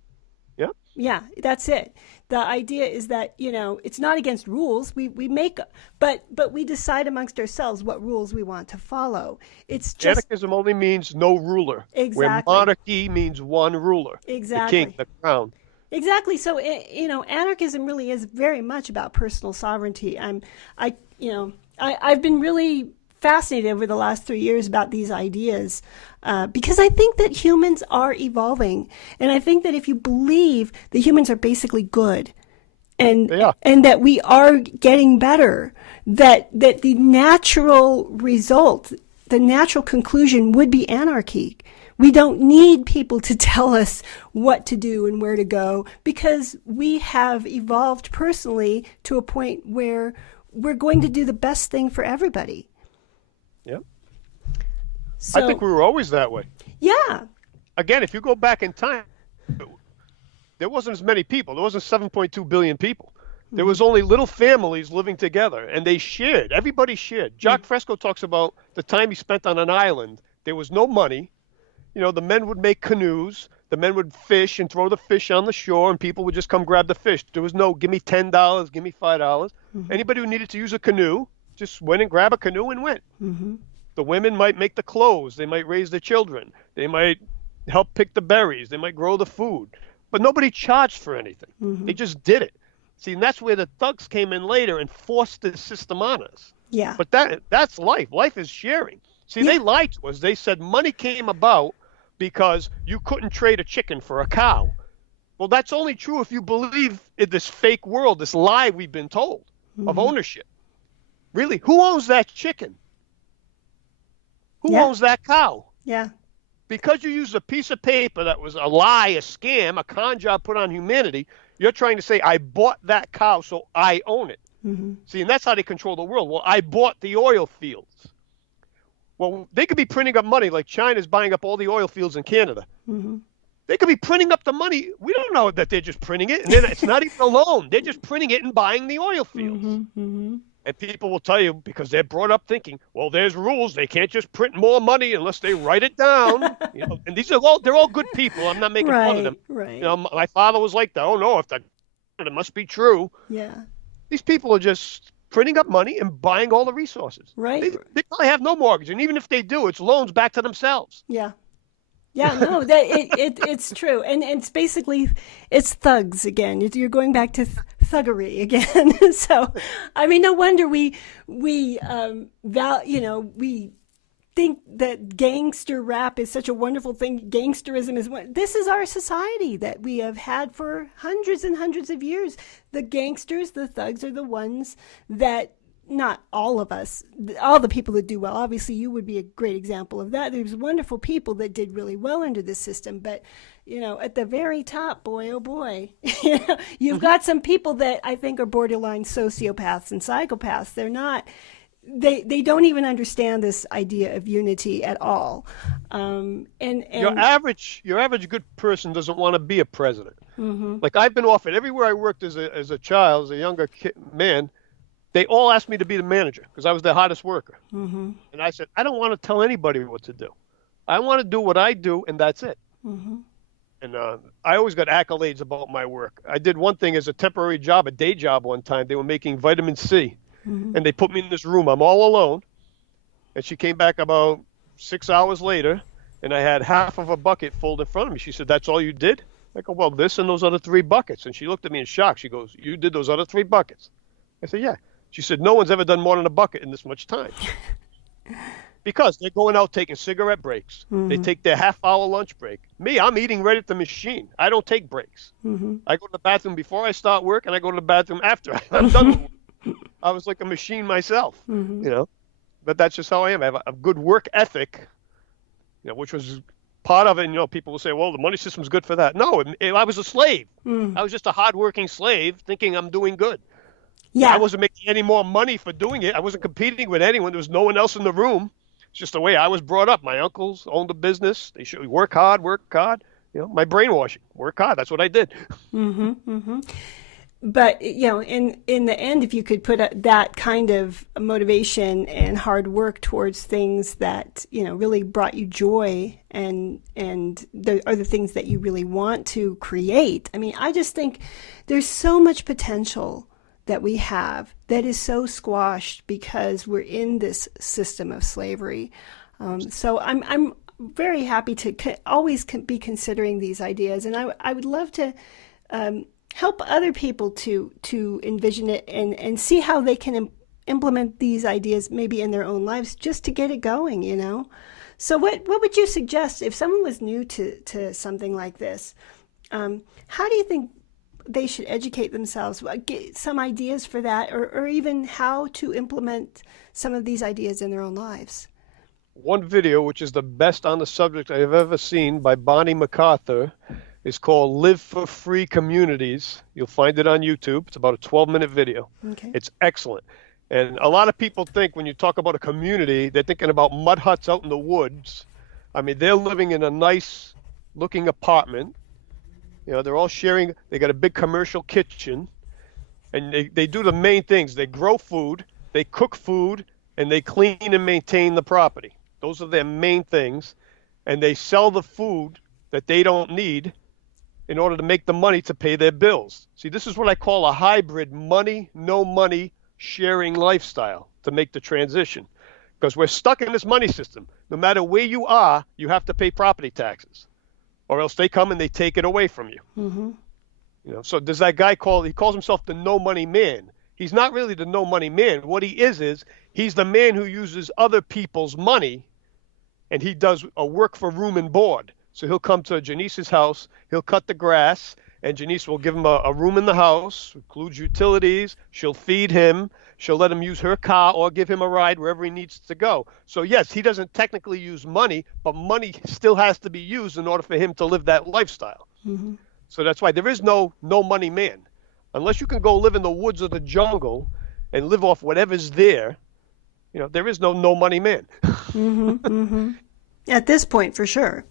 Yeah. Yeah, that's it. The idea is that, it's not against rules. We make, but we decide amongst ourselves what rules we want to follow. It's just... Anarchism only means no ruler. Exactly. Where monarchy means one ruler. Exactly. The king, the crown. Exactly. So, anarchism really is very much about personal sovereignty. I've been really fascinated over the last 3 years about these ideas because I think that humans are evolving, and I think that if you believe that humans are basically good, and that we are getting better, that the natural result, the natural conclusion would be anarchy. We don't need people to tell us what to do and where to go because we have evolved personally to a point where we're going to do the best thing for everybody. Yeah. So, I think we were always that way. Yeah. Again, if you go back in time, there wasn't as many people. There wasn't 7.2 billion people. There was only little families living together, and they shared. Everybody shared. Jacques Fresco talks about the time he spent on an island. There was no money. The men would make canoes. The men would fish and throw the fish on the shore, and people would just come grab the fish. There was no, give me $10, give me $5. Anybody who needed to use a canoe just went and grabbed a canoe and went. The women might make the clothes. They might raise the children. They might help pick the berries. They might grow the food. But nobody charged for anything. They just did it. See, and that's where the thugs came in later and forced the system on us. Yeah. But that's life. Life is sharing. See, they lied to us. They said money came about because you couldn't trade a chicken for a cow. Well, that's only true if you believe in this fake world, this lie we've been told of ownership. Really, who owns that chicken? Who owns that cow? Yeah. Because you used a piece of paper that was a lie, a scam, a con job put on humanity, you're trying to say, I bought that cow, so I own it. See, and that's how they control the world. Well, I bought the oil fields. Well, they could be printing up money like China's buying up all the oil fields in Canada. They could be printing up the money. We don't know that they're just printing it. And then it's not even a loan. They're just printing it and buying the oil fields. And people will tell you, because they're brought up thinking, well, there's rules. They can't just print more money unless they write it down. And they're all good people. I'm not making fun of them. Right. My father was like that. Oh no, if that it must be true. Yeah. These people are just printing up money and buying all the resources. Right. They probably have no mortgage, and even if they do, it's loans back to themselves. Yeah. Yeah, no, it's true, and it's basically it's thugs again. You're going back to thuggery again. So, I mean, no wonder we think that gangster rap is such a wonderful thing. Gangsterism is this is our society that we have had for hundreds and hundreds of years. The gangsters, the thugs, are the ones that. Not all of us, all the people that do well. Obviously, you would be a great example of that. There's wonderful people that did really well under this system, but at the very top, boy, oh boy, you've got some people that I think are borderline sociopaths and psychopaths. They're not. They don't even understand this idea of unity at all. And your average good person doesn't want to be a president. Mm-hmm. Like I've been offered everywhere I worked as a child, as a younger man. They all asked me to be the manager because I was the hardest worker. Mm-hmm. And I said, I don't want to tell anybody what to do. I want to do what I do, and that's it. Mm-hmm. And I always got accolades about my work. I did one thing as a temporary job, a day job one time. They were making vitamin C. Mm-hmm. And they put me in this room. I'm all alone. And she came back about 6 hours later, and I had half of a bucket filled in front of me. She said, that's all you did? I go, well, this and those other 3 buckets. And she looked at me in shock. She goes, you did those other 3 buckets? I said, yeah. She said, no one's ever done more than a bucket in this much time. Because they're going out taking cigarette breaks. Mm-hmm. They take their half-hour lunch break. Me, I'm eating right at the machine. I don't take breaks. Mm-hmm. I go to the bathroom before I start work, and I go to the bathroom after I'm done with work. I was like a machine myself, But that's just how I am. I have a good work ethic, which was part of it. People will say, well, the money system's good for that. No, I was a slave. Mm. I was just a hard-working slave thinking I'm doing good. Yeah, I wasn't making any more money for doing it. I wasn't competing with anyone. There was no one else in the room. It's just the way I was brought up. My uncles owned a business. They should work hard. My brainwashing, work hard. That's what I did. Mm-hmm, mm-hmm. But, in the end, if you could put that kind of motivation and hard work towards things that, really brought you joy and are the things that you really want to create. I mean, I just think there's so much potential that we have that is so squashed because we're in this system of slavery. So I'm very happy to always be considering these ideas, and I would love to help other people to envision it and see how they can implement these ideas maybe in their own lives just to get it going. So what would you suggest if someone was new to something like this? How do you think they should educate themselves, get some ideas for that, or even how to implement some of these ideas in their own lives? One video, which is the best on the subject I've ever seen, by Bonnie MacArthur, is called Live for Free Communities. You'll find it on YouTube. It's about a 12-minute video. Okay. It's excellent. And a lot of people think when you talk about a community, they're thinking about mud huts out in the woods. I mean, they're living in a nice-looking apartment. They're all sharing. They got a big commercial kitchen, and they do the main things. They grow food, they cook food, and they clean and maintain the property. Those are their main things, and they sell the food that they don't need in order to make the money to pay their bills. See, this is what I call a hybrid money, no money sharing lifestyle to make the transition, because we're stuck in this money system. No matter where you are, you have to pay property taxes. Or else they come and they take it away from you. Mm-hmm. So there's that guy he calls himself the no money man. He's not really the no money man. What he is he's the man who uses other people's money, and he does a work for room and board. So he'll come to Janice's house, he'll cut the grass, and Janice will give him a room in the house, includes utilities. She'll feed him. She'll let him use her car or give him a ride wherever he needs to go. So yes, he doesn't technically use money, but money still has to be used in order for him to live that lifestyle. Mm-hmm. So that's why there is no money man. Unless you can go live in the woods or the jungle and live off whatever's there, there is no money man. Mm-hmm, mm-hmm. At this point, for sure.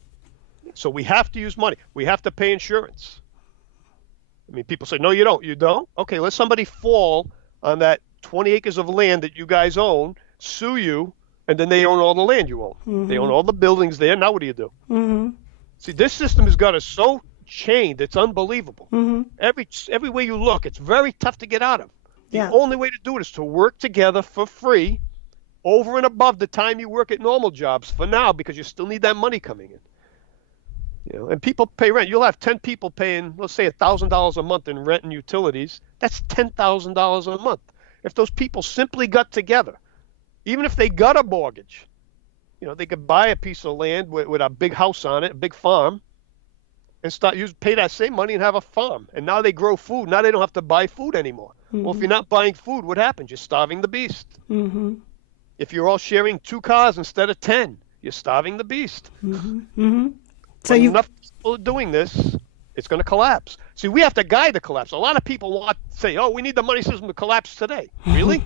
So we have to use money. We have to pay insurance. I mean, people say, no, you don't. You don't? Okay, let somebody fall on that 20 acres of land that you guys own, sue you, and then they own all the land you own. Mm-hmm. They own all the buildings there. Now what do you do? Mm-hmm. See, this system has got us so chained, it's unbelievable. Mm-hmm. Every way you look, it's very tough to get out of. The Yeah. only way to do it is to work together for free, over and above the time you work at normal jobs for now, because you still need that money coming in. And people pay rent. You'll have 10 people paying, let's say, $1,000 a month in rent and utilities. That's $10,000 a month. If those people simply got together, even if they got a mortgage, they could buy a piece of land with a big house on it, a big farm, and pay that same money and have a farm. And now they grow food. Now they don't have to buy food anymore. Mm-hmm. Well, if you're not buying food, what happens? You're starving the beast. Mm-hmm. If you're all sharing 2 cars instead of 10, you're starving the beast. Mm-hmm. Mm-hmm. So when enough people are doing this, it's going to collapse. See, we have to guide the collapse. A lot of people say, oh, we need the money system to collapse today. Really?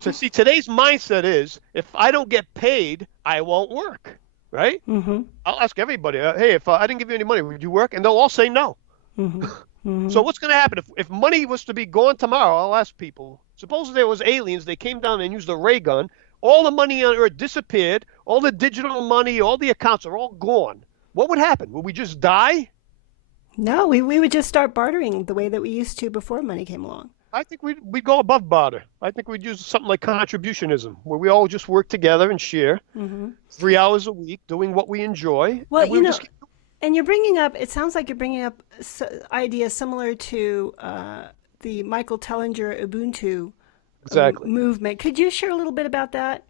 So see, today's mindset is, if I don't get paid, I won't work, right? Mm-hmm. I'll ask everybody, hey, if I didn't give you any money, would you work? And they'll all say no. Mm-hmm. Mm-hmm. So what's going to happen? If money was to be gone tomorrow, I'll ask people, suppose there was aliens, they came down and used a ray gun, all the money on Earth disappeared, all the digital money, all the accounts are all gone. What would happen? Would we just die? No, we would just start bartering the way that we used to before money came along. I think we'd go above barter. I think we'd use something like contributionism, where we all just work together and share 3 hours a week doing what we enjoy. Well, and it sounds like you're bringing up ideas similar to the Michael Tellinger Ubuntu movement. Could you share a little bit about that?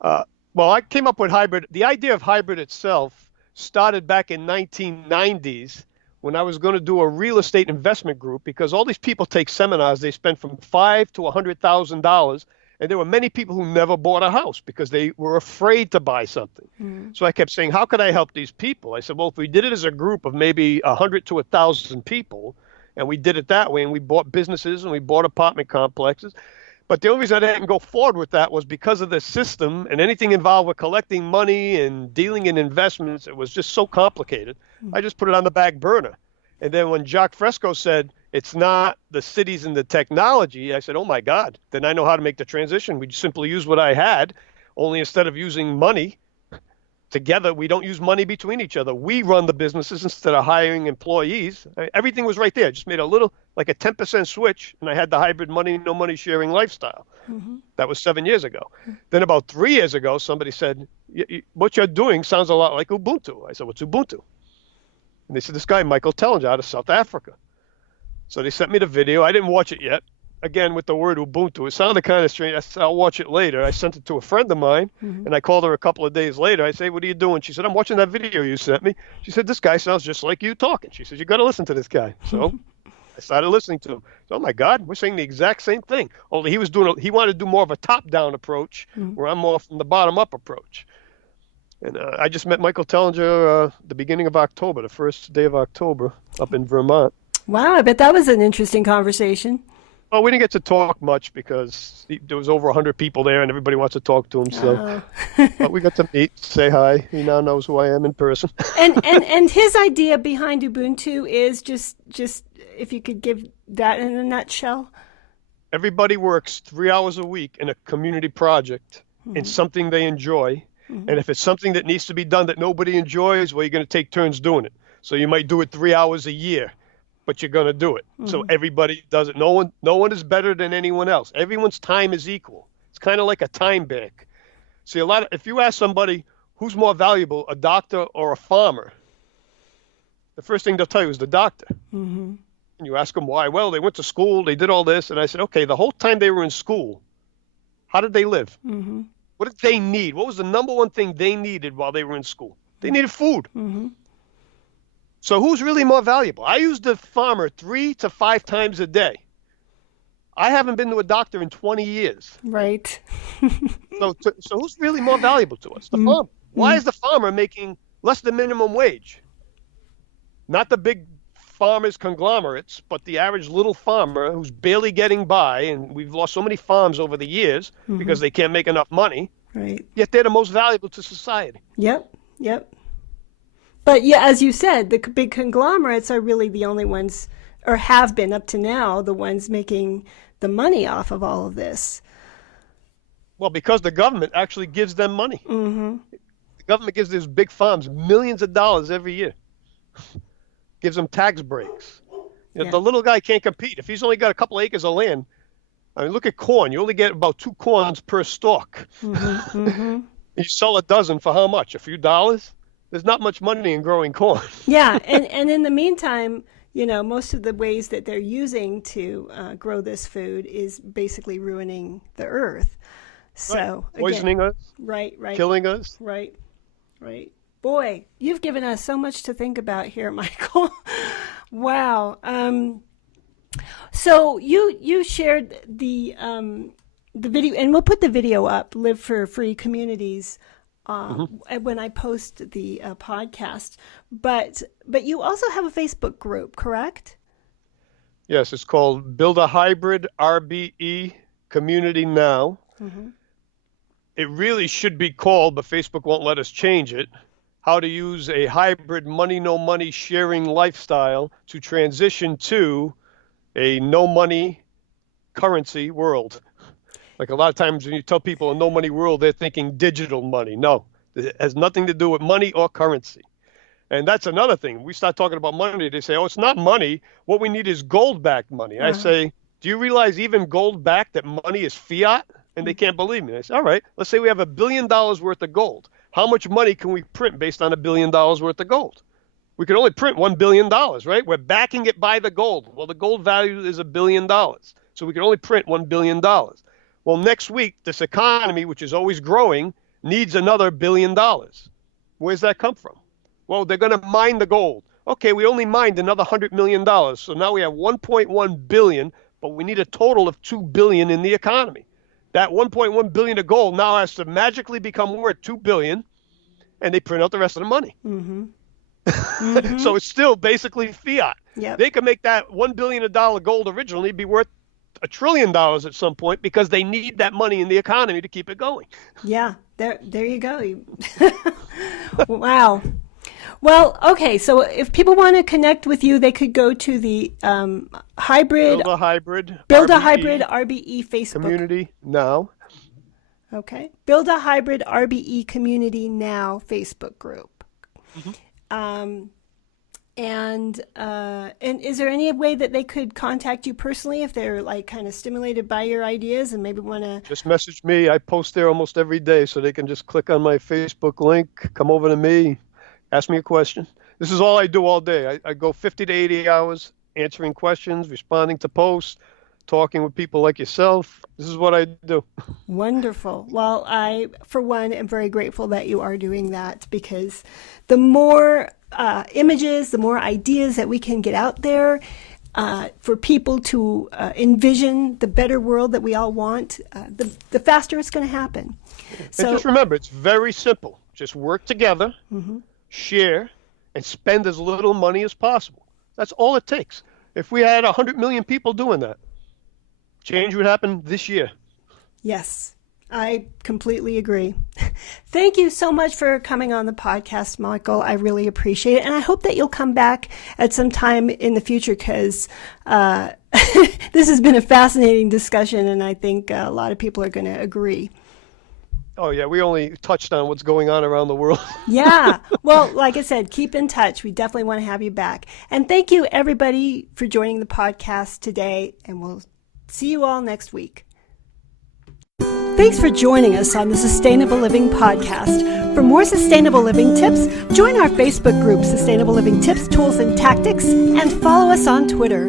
Well, I came up with hybrid. The idea of hybrid itself started back in 1990s when I was going to do a real estate investment group, because all these people take seminars. They spend from $5,000 to $100,000, and there were many people who never bought a house because they were afraid to buy something. So I kept saying, how could I help these people? I said, well, if we did it as a group of maybe 100 to 1,000 people, and we did it that way, and we bought businesses and we bought apartment complexes. But the only reason I didn't go forward with that was because of the system, and anything involved with collecting money and dealing in investments, it was just so complicated. I just put it on the back burner. And then when Jacques Fresco said, it's not the cities and the technology, I said, oh my God, then I know how to make the transition. We simply use what I had, only instead of using money together, we don't use money between each other. We run the businesses instead of hiring employees. Everything was right there. I just made a 10% switch, and I had the hybrid money, no money sharing lifestyle. That was 7 years ago. Then about 3 years ago, somebody said, what you're doing sounds a lot like Ubuntu. I said, what's Ubuntu? And they said, this guy, Michael Tellinger, out of South Africa. So they sent me the video. I didn't watch it yet. Again, with the word Ubuntu, it sounded kind of strange. I said, I'll watch it later. I sent it to a friend of mine, and I called her a couple of days later. I say, what are you doing? She said, I'm watching that video you sent me. She said, this guy sounds just like you talking. She said, you got to listen to this guy. So I started listening to him. So, oh my God, we're saying the exact same thing. Only he wanted to do more of a top-down approach, where I'm more from the bottom-up approach. And I just met Michael Tellinger the beginning of October, the first day of October, up in Vermont. Wow, I bet that was an interesting conversation. Well, we didn't get to talk much because there was over 100 people there, and everybody wants to talk to him. So, but we got to meet, say hi. He now knows who I am in person. and his idea behind Ubuntu is just if you could give that in a nutshell. Everybody works 3 hours a week in a community project in something they enjoy, and if it's something that needs to be done that nobody enjoys, well, you're going to take turns doing it. So you might do it 3 hours a year, but you're going to do it. So everybody does it. No one is better than anyone else. Everyone's time is equal. It's kind of like a time bank. See, if you ask somebody who's more valuable, a doctor or a farmer, the first thing they'll tell you is the doctor. And you ask them why. Well, they went to school, they did all this. And I said, okay, the whole time they were in school, how did they live? What did they need? What was the number one thing they needed while they were in school? They needed food. So who's really more valuable? I use the farmer 3 to 5 times a day. I haven't been to a doctor in 20 years. Right. So who's really more valuable to us? The farmer. Why is the farmer making less than minimum wage? Not the big farmers conglomerates, but the average little farmer who's barely getting by, and we've lost so many farms over the years because they can't make enough money. Right. Yet they're the most valuable to society. Yep. But yeah, as you said, the big conglomerates are really the only ones or have been up to now, the ones making the money off of all of this. Well, because the government actually gives them money. Mm-hmm. The government gives these big farms millions of dollars every year. Gives them tax breaks. Yeah. The little guy can't compete. If he's only got a couple acres of land, I mean, look at corn. You only get about 2 corns per stalk. Mm-hmm. Mm-hmm. You sell a dozen for how much? A few dollars? There's not much money in growing corn. Yeah, and in the meantime, most of the ways that they're using to grow this food is basically ruining the earth. So right. Poisoning us. Right. Killing us. Right. Boy, you've given us so much to think about here, Michael. Wow. So you shared the video, and we'll put the video up, Live for Free Communities, when I post the podcast. But you also have a Facebook group, correct? Yes, it's called Build a Hybrid RBE Community Now. Mm-hmm. It really should be called, but Facebook won't let us change it, How to Use a Hybrid Money, No Money Sharing Lifestyle to Transition to a No Money Currency World. Like a lot of times when you tell people a no money world, they're thinking digital money. No, it has nothing to do with money or currency. And that's another thing. We start talking about money, they say, oh, it's not money. What we need is gold-backed money. I say, do you realize even gold-backed, that money is fiat? And they can't believe me. I say, all right, let's say we have $1 billion worth of gold. How much money can we print based on $1 billion worth of gold? We can only print $1 billion, right? We're backing it by the gold. Well, the gold value is $1 billion. So we can only print $1 billion. Well, next week, this economy, which is always growing, needs another $1 billion. Where's that come from? Well, they're going to mine the gold. Okay, we only mined another $100 million. So now we have 1.1 billion, but we need a total of 2 billion in the economy. That 1.1 billion of gold now has to magically become worth 2 billion, and they print out the rest of the money. Mm-hmm. Mm-hmm. So it's still basically fiat. Yep. They can make that $1 billion gold originally be worth $1 trillion at some point because they need that money in the economy to keep it going. Yeah, there you go. Wow. Well, okay, so if people want to connect with you, they could go to the Build a Hybrid RBE Facebook Community Now. Okay, Build a Hybrid RBE Community Now Facebook group. Mm-hmm. And is there any way that they could contact you personally if they're like kind of stimulated by your ideas and maybe want to? Just message me. I post there almost every day, so they can just click on my Facebook link, come over to me. Ask me a question. This is all I do all day. I go 50 to 80 hours answering questions, responding to posts, talking with people like yourself. This is what I do. Wonderful. Well, I, for one, am very grateful that you are doing that, because the more images, the more ideas that we can get out there for people to envision the better world that we all want, the faster it's going to happen. So, and just remember, it's very simple. Just work together. Mm-hmm. Share, and spend as little money as possible. That's all it takes. If we had 100 million people doing that, change would happen this year. Yes, I completely agree. Thank you so much for coming on the podcast, Michael. I really appreciate it. And I hope that you'll come back at some time in the future, because this has been a fascinating discussion, and I think a lot of people are going to agree. Oh, yeah, we only touched on what's going on around the world. Yeah. Well, like I said, keep in touch. We definitely want to have you back. And thank you, everybody, for joining the podcast today. And we'll see you all next week. Thanks for joining us on the Sustainable Living Podcast. For more sustainable living tips, join our Facebook group, Sustainable Living Tips, Tools, and Tactics, and follow us on Twitter